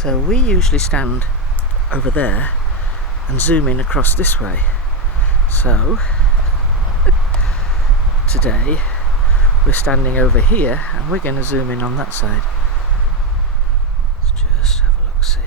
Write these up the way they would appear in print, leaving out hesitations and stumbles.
So we usually stand over there and zoom in across this way. So today we're standing over here and we're going to zoom in on that side. Let's just have a look, see.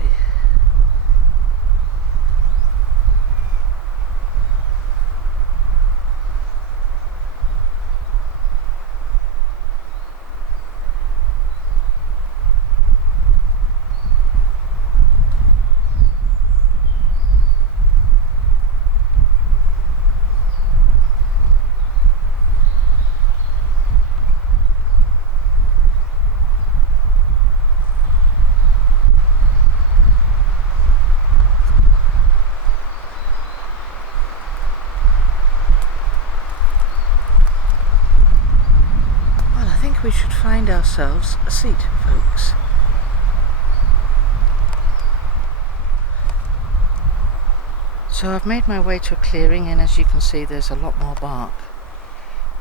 We should find ourselves a seat, folks. So I've made my way to a clearing, and as you can see there's a lot more bark.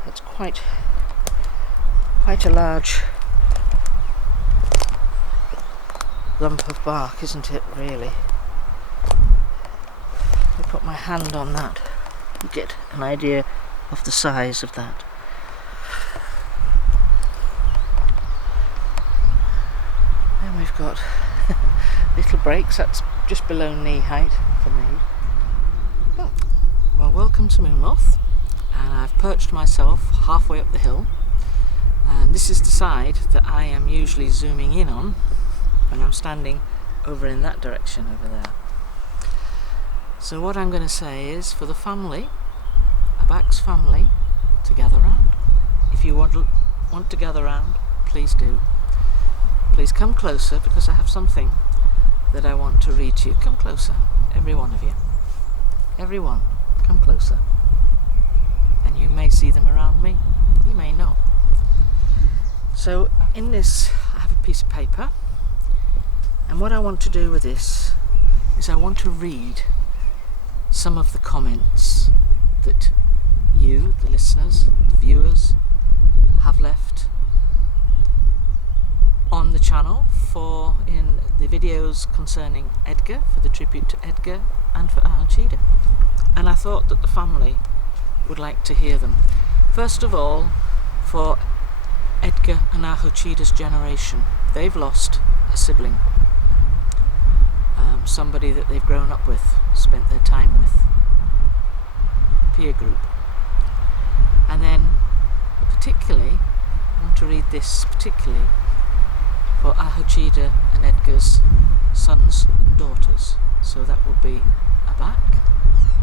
That's quite a large lump of bark, isn't it, really? If I put my hand on that, you get an idea of the size of that. We've got little breaks, that's just below knee height for me. Well, welcome to Moonmoth, and I've perched myself halfway up the hill, and this is the side that I am usually zooming in on when I'm standing over in that direction over there. So what I'm going to say is, for the family, Abak's family, to gather round. If you want to gather round, please do. Please come closer, because I have something that I want to read to you. Come closer, every one of you. Everyone, come closer. And you may see them around me, you may not. So in this, I have a piece of paper, and what I want to do with this is I want to read some of the comments that you, the listeners, the viewers, have left on the channel in the videos concerning Edgar, for the tribute to Edgar, and for Alcida. And I thought that the family would like to hear them. First of all, for Edgar and Alcida's generation, they've lost a sibling, somebody that they've grown up with, spent their time with, peer group. And then particularly, I want to read this particularly for Alcida and Edgar's sons and daughters. So that will be Abak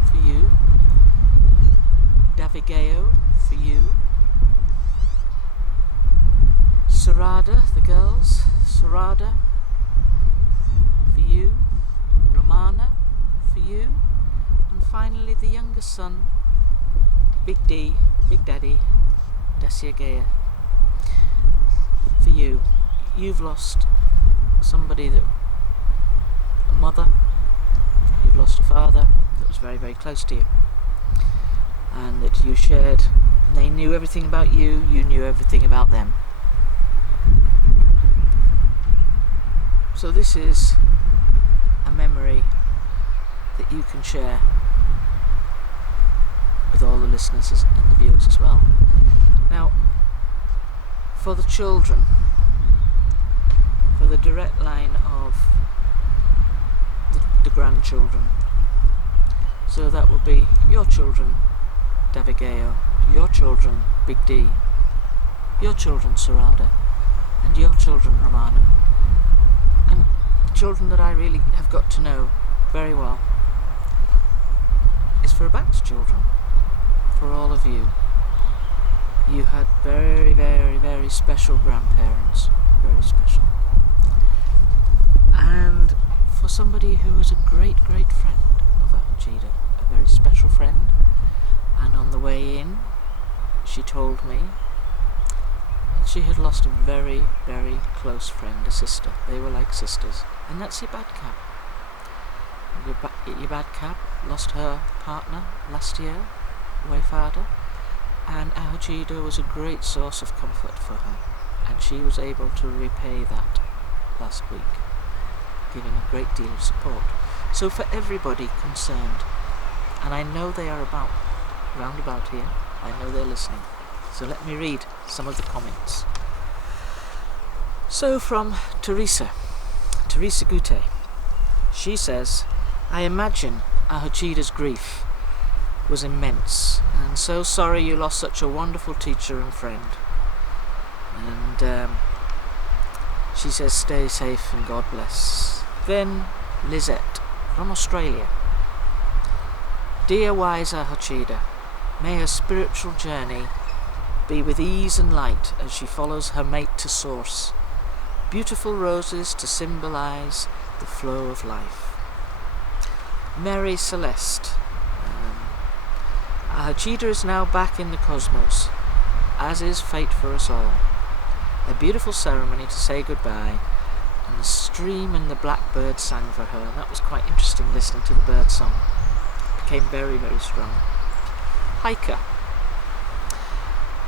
for you, Davigeo for you, Sarada, the girls, Sarada for you, Romana for you, and finally the youngest son, Big D, Big Daddy, Dasiagea for you. You've lost somebody, a mother, you've lost a father that was very, very close to you, and that you shared, and they knew everything about you, you knew everything about them. So this is a memory that you can share with all the listeners and the viewers as well. Now, for the children, for the direct line of the grandchildren, so that will be your children, Davigeo, your children, Big D, your children, Sarada, and your children, Romana, and the children that I really have got to know very well is for Abak's children, for all of you. You had very, very, very special grandparents, very special. And for somebody who was a great, great friend of Alcida, a very special friend, and on the way in, she told me that she had lost a very, very close friend, a sister. They were like sisters. And that's your bad cab. Your bad cab lost her partner last year, Wayfarder, and Alcida was a great source of comfort for her, and she was able to repay that last week. giving a great deal of support. So for everybody concerned, and I know they are round about here, I know they're listening, so let me read some of the comments. So from Teresa Gute, she says, I imagine Ahochida's grief was immense, and so sorry you lost such a wonderful teacher and friend. And she says, stay safe and God bless. Then Lizette from Australia. Dear wise Ahochida, may her spiritual journey be with ease and light as she follows her mate to source. Beautiful roses to symbolise the flow of life. Mary Celeste. Ahochida is now back in the cosmos, as is fate for us all. A beautiful ceremony to say goodbye, and the stream and the blackbird sang for her, and that was quite interesting listening to the bird song. It became very, very strong. Hiker.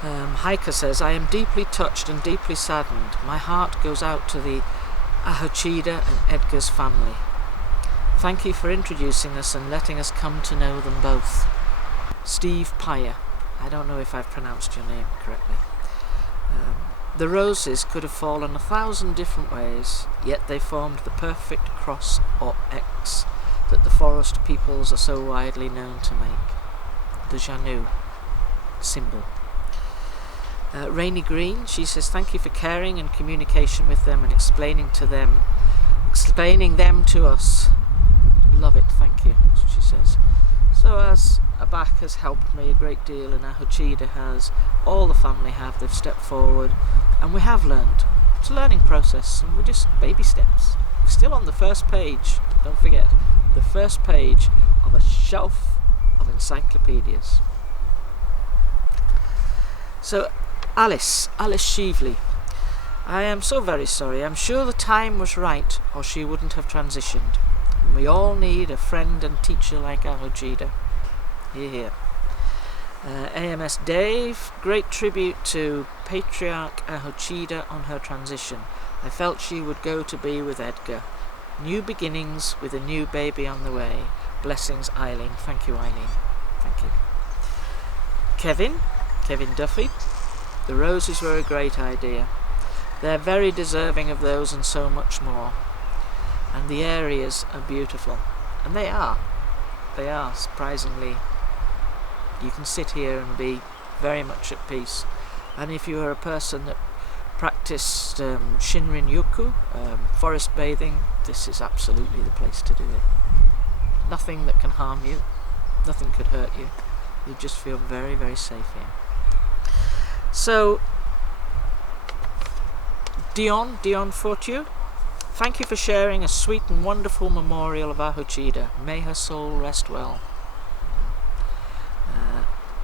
Hiker says, I am deeply touched and deeply saddened. My heart goes out to the Ahochida and Edgar's family. Thank you for introducing us and letting us come to know them both. Steve Pyer. I don't know if I've pronounced your name correctly. The roses could have fallen 1,000 different ways, yet they formed the perfect cross or X that the forest peoples are so widely known to make. The Janu symbol. Rainy Green, she says, thank you for caring and communication with them and explaining them to us. Love it, thank you, she says. So as Abak has helped me a great deal, and Ahochida has, all the family have, they've stepped forward, and we have learned. It's a learning process, and we're just baby steps. We're still on the first page, don't forget, the first page of a shelf of encyclopedias. So Alice Shively, I am so very sorry. I'm sure the time was right, or she wouldn't have transitioned. And we all need a friend and teacher like Ahochida. Hear, hear. AMS Dave, great tribute to Patriarch Ahochida on her transition. I felt she would go to be with Edgar. New beginnings with a new baby on the way. Blessings, Eileen. Thank you, Eileen. Thank you. Kevin Duffy. The roses were a great idea. They're very deserving of those and so much more. And the areas are beautiful. And they are. They are, surprisingly. You can sit here and be very much at peace. And if you are a person that practiced Shinrin-yoku, forest bathing, this is absolutely the place to do it. Nothing that can harm you. Nothing could hurt you. You just feel very, very safe here. So, Dion Fortier, thank you for sharing a sweet and wonderful memorial of Ahochida. May her soul rest well.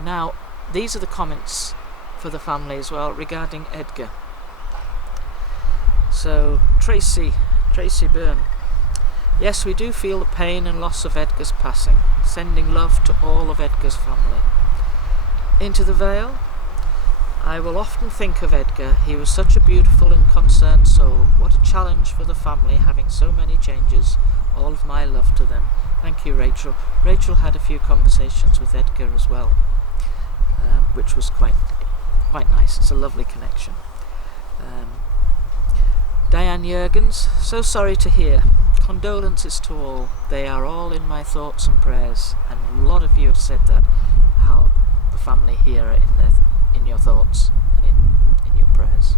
Now, these are the comments for the family as well regarding Edgar. So, Tracy Byrne. Yes, we do feel the pain and loss of Edgar's passing. Sending love to all of Edgar's family. Into the Vale. I will often think of Edgar. He was such a beautiful and concerned soul. What a challenge for the family having so many changes. All of my love to them. Thank you, Rachel. Rachel had a few conversations with Edgar as well, which was quite nice. It's a lovely connection. Diane Jurgens, so sorry to hear. Condolences to all. They are all in my thoughts and prayers, and a lot of you have said that, how the family here are in your thoughts and in your prayers.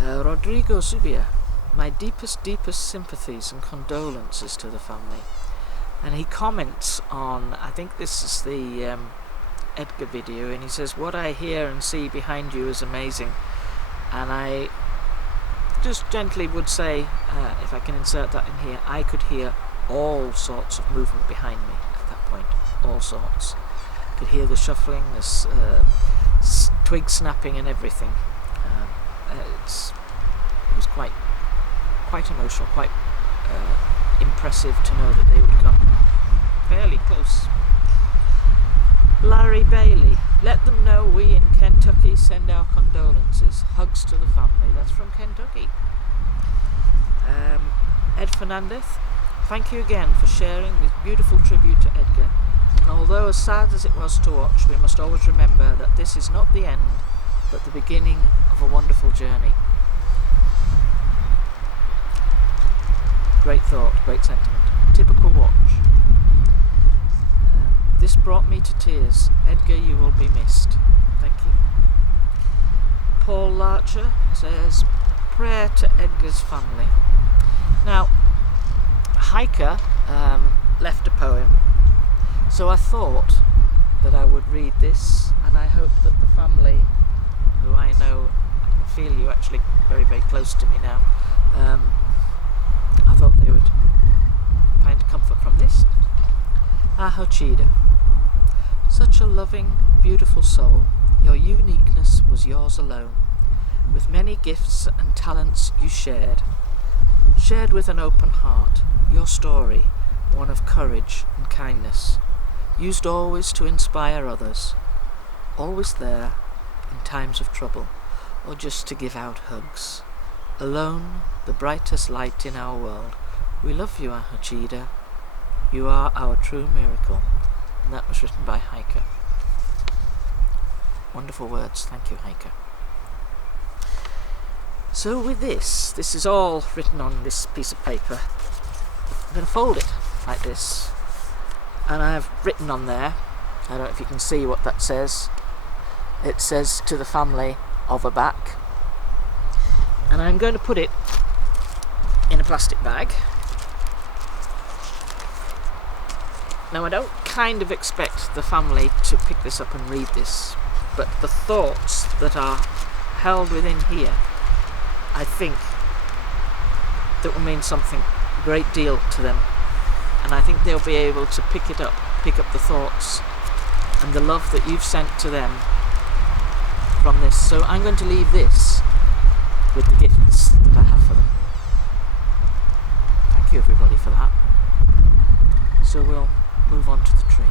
Rodrigo Zubia, my deepest sympathies and condolences to the family. And he comments on, I think this is the Edgar video, and he says, what I hear and see behind you is amazing. And I just gently would say, if I can insert that in here, I could hear all sorts of movement behind me at that point, all sorts. I could hear the shuffling, this twig snapping and everything. It was quite emotional, quite impressive to know that they would come fairly close. Larry Bailey, let them know we in Kentucky send our condolences. Hugs to the family. That's from Kentucky. Ed Fernandez, thank you again for sharing this beautiful tribute to Edgar. And although as sad as it was to watch, we must always remember that this is not the end, but the beginning of a wonderful journey. Great thought, great sentiment. Typical watch. This brought me to tears. Edgar, you will be missed. Thank you. Paul Larcher says, prayer to Edgar's family. Now, Hiker left a poem, so I thought that I would read this, and I hope that the family, who I know, I can feel you actually very, very close to me now, I thought they would find comfort from this. Ahochida. Such a loving, beautiful soul, your uniqueness was yours alone. With many gifts and talents you shared with an open heart, your story, one of courage and kindness, used always to inspire others, always there in times of trouble, or just to give out hugs. Alone, the brightest light in our world. We love you, Ahochida. You are our true miracle. And that was written by Hiker. Wonderful words, thank you, Hiker. So with this is all written on this piece of paper. I'm going to fold it like this, and I've written on there, I don't know if you can see what that says. It says to the family of a back, and I'm going to put it in a plastic bag. Now I don't kind of expect the family to pick this up and read this, but the thoughts that are held within here, I think that will mean something a great deal to them, and I think they'll be able to pick up the thoughts and the love that you've sent to them from this. So I'm going to leave this with the gifts that I have for them. Thank you everybody for that. So we'll move on to the tree.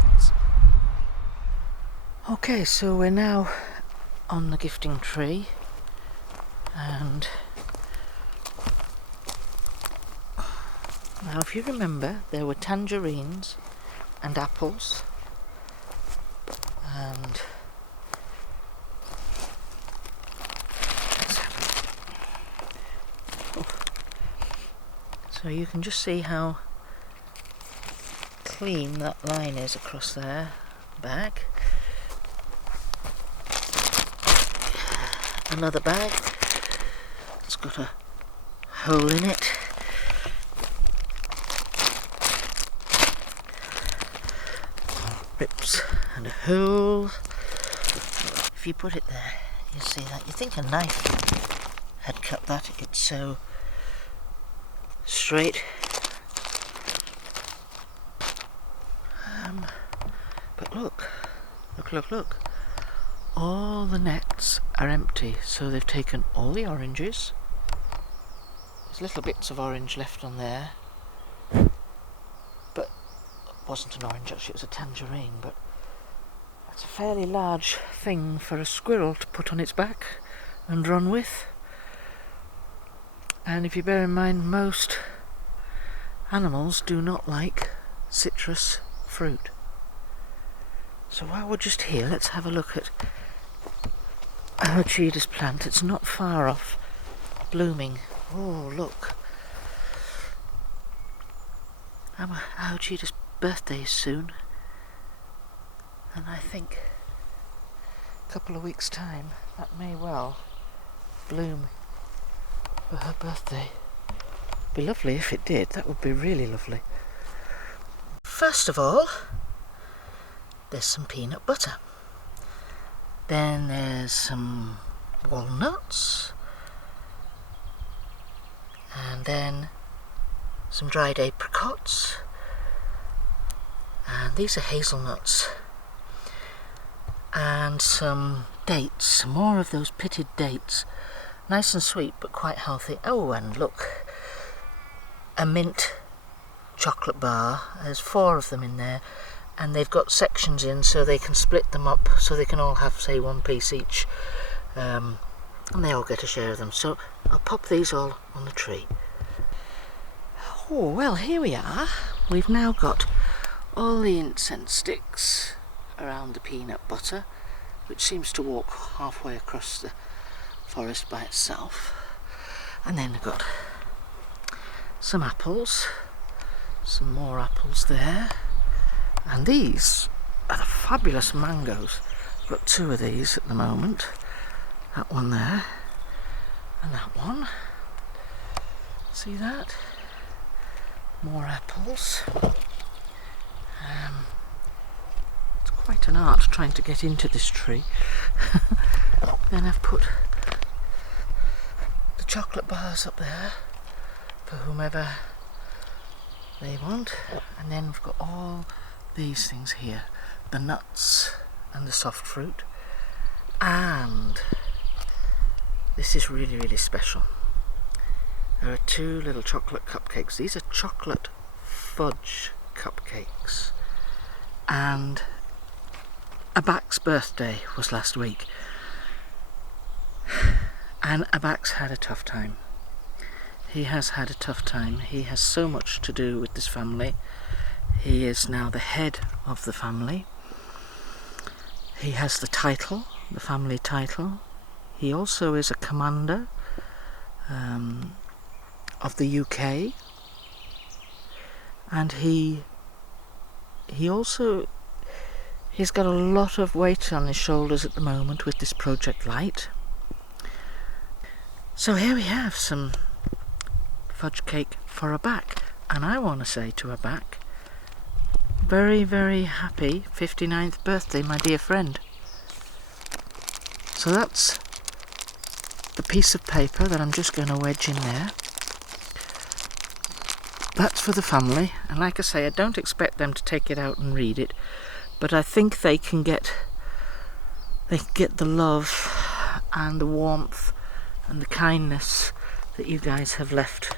Thanks. Okay, so we're now on the gifting tree, and now if you remember, there were tangerines and apples and so you can just see how clean that line is across there, back. Another bag, it's got a hole in it. Rips and a hole. If you put it there, you see that. You think a knife had cut that, it's so straight. But look. All the nets are empty, so they've taken all the oranges. There's little bits of orange left on there, but it wasn't an orange actually, it was a tangerine, but that's a fairly large thing for a squirrel to put on its back and run with. And if you bear in mind, most animals do not like citrus fruit. So while we're just here, let's have a look at Ahochida's plant. It's not far off blooming. Oh, look. Ahochida's birthday is soon, and I think a couple of weeks' time that may well bloom for her birthday. It'd be lovely if it did. That would be really lovely. First of all, there's some peanut butter. Then there's some walnuts. And then some dried apricots. And these are hazelnuts. And some dates, some more of those pitted dates. Nice and sweet, but quite healthy. Oh, and look, a mint chocolate bar. There's 4 of them in there, and they've got sections in so they can split them up so they can all have, say, 1 piece each, and they all get a share of them. So I'll pop these all on the tree. Oh, well, here we are. We've now got all the incense sticks around the peanut butter, which seems to walk halfway across the forest by itself. And then we've got some apples, some more apples there, and these are the fabulous mangoes. I've got 2 of these at the moment, that one there and that one. See that? More apples. It's quite an art trying to get into this tree. Then I've put the chocolate bars up there for whomever they want, and then we've got all these things here, the nuts and the soft fruit, and this is really, really special. There are 2 little chocolate cupcakes. These are chocolate fudge cupcakes, and Abak's birthday was last week, and Abak's had a tough time. He has had a tough time. He has so much to do with this family. He is now the head of the family. He has the title, the family title. He also is a commander of the UK, and he's got a lot of weight on his shoulders at the moment with this Project Light. So here we have some fudge cake for Abak, and I want to say to Abak, very, very happy 59th birthday, my dear friend. So that's the piece of paper that I'm just going to wedge in there. That's for the family, and like I say, I don't expect them to take it out and read it, but I think they can get the love and the warmth and the kindness that you guys have left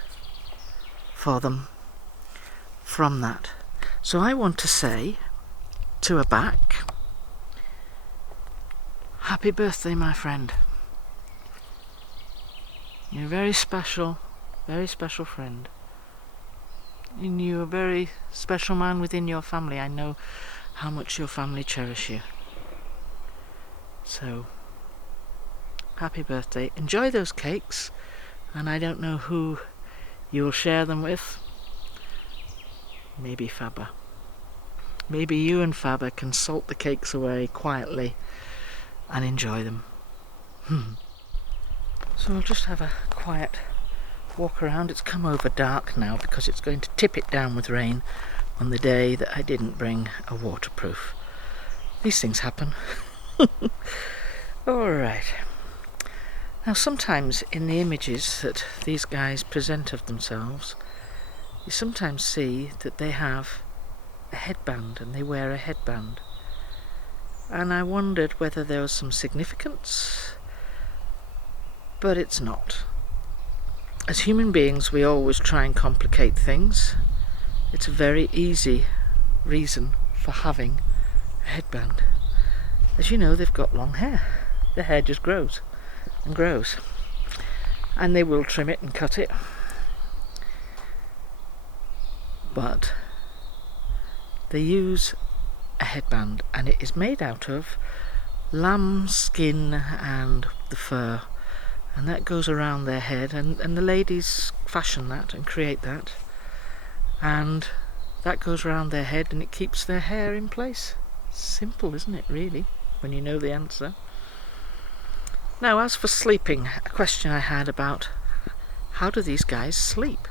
for them from that. So I want to say to Abak, happy birthday, my friend. You're a very special friend. And you're a very special man within your family. I know how much your family cherish you. So, happy birthday. Enjoy those cakes, and I don't know who you'll share them with. Maybe Faber. Maybe you and Faber can salt the cakes away quietly and enjoy them. So I'll just have a quiet walk around. It's come over dark now because it's going to tip it down with rain on the day that I didn't bring a waterproof. These things happen. Alright. Now sometimes in the images that these guys present of themselves, you sometimes see that they have a headband, and they wear a headband. And I wondered whether there was some significance, but it's not. As human beings, we always try and complicate things. It's a very easy reason for having a headband. As you know, they've got long hair. Their hair just grows and grows. And they will trim it and cut it. But they use a headband, and it is made out of lamb skin and the fur. And that goes around their head, and the ladies fashion that and create that. And that goes around their head, and it keeps their hair in place. Simple, isn't it, really, when you know the answer? Now, as for sleeping, a question I had about how do these guys sleep?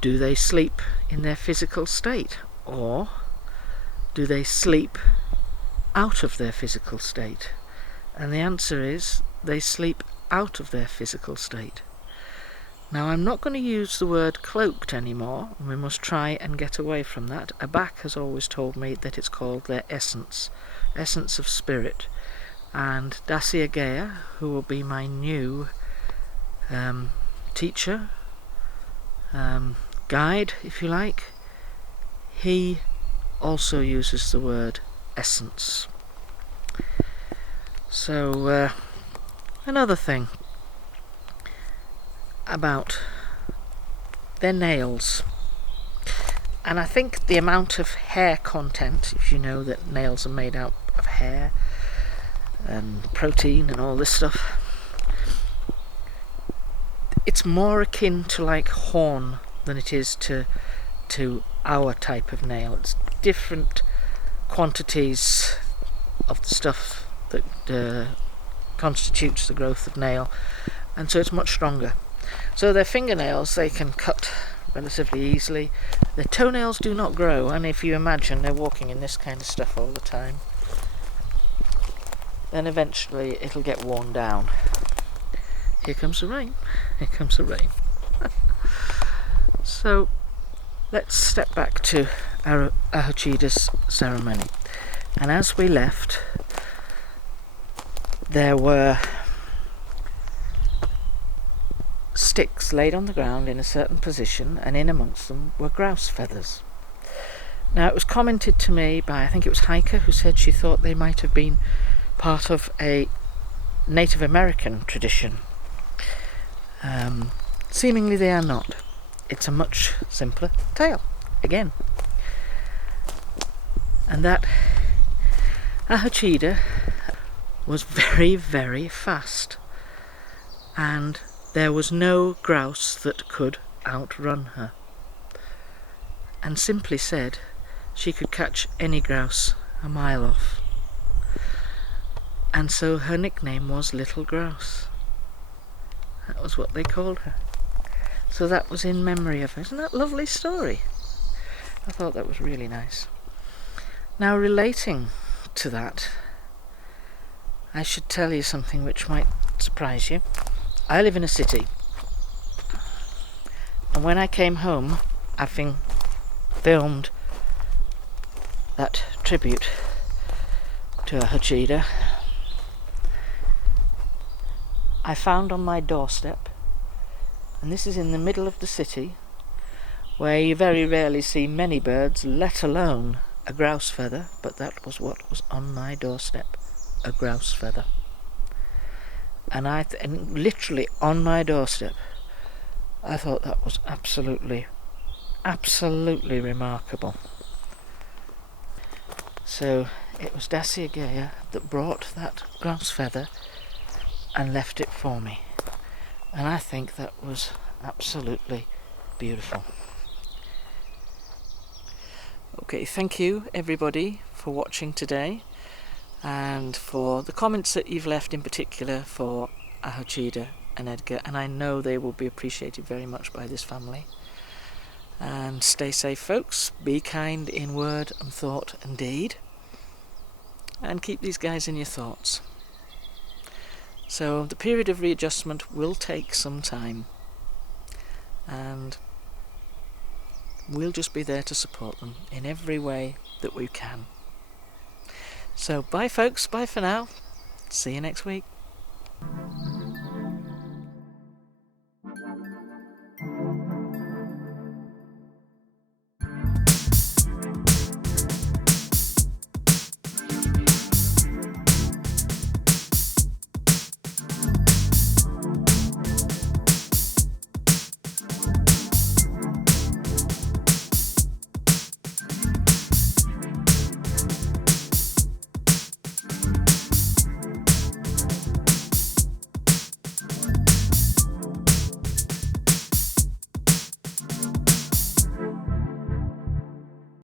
Do they sleep in their physical state, or do they sleep out of their physical state? And the answer is they sleep out of their physical state. Now, I'm not going to use the word cloaked anymore, and we must try and get away from that. Abak has always told me that it's called their essence of spirit. And Dacia Gea, who will be my new teacher, guide, if you like, he also uses the word essence. So, another thing. about their nails. And I think the amount of hair content, if you know that nails are made out of hair and protein and all this stuff, it's more akin to like horn than it is to our type of nail. It's different quantities of the stuff that constitutes the growth of nail, and so it's much stronger. So their fingernails, they can cut relatively easily. Their toenails do not grow, and if you imagine they're walking in this kind of stuff all the time, then eventually it'll get worn down. Here comes the rain. Here comes the rain. So let's step back to Ahochida's ceremony. And as we left, there were sticks laid on the ground in a certain position, and in amongst them were grouse feathers. Now, it was commented to me by, I think it was Heike, who said she thought they might have been part of a Native American tradition. Seemingly they are not. It's a much simpler tale, again. And that Ahochida was very, very fast, and there was no grouse that could outrun her. And simply said, she could catch any grouse a mile off. And so her nickname was Little Grouse. That was what they called her. So that was in memory of her. Isn't that a lovely story? I thought that was really nice. Now, relating to that, I should tell you something which might surprise you. I live in a city, and when I came home, having filmed that tribute to Ahochida, I found on my doorstep, and this is in the middle of the city, where you very rarely see many birds, let alone a grouse feather, but that was what was on my doorstep, a grouse feather. And and literally on my doorstep, I thought that was absolutely remarkable. So it was Dacia Gaia that brought that grouse feather and left it for me. And I think that was absolutely beautiful. Okay, thank you everybody for watching today, and for the comments that you've left, in particular for Ahochida and Edgar, and I know they will be appreciated very much by this family. And stay safe, folks. Be kind in word and thought and deed, and keep these guys in your thoughts. So the period of readjustment will take some time, and we'll just be there to support them in every way that we can. So bye folks, bye for now. See you next week.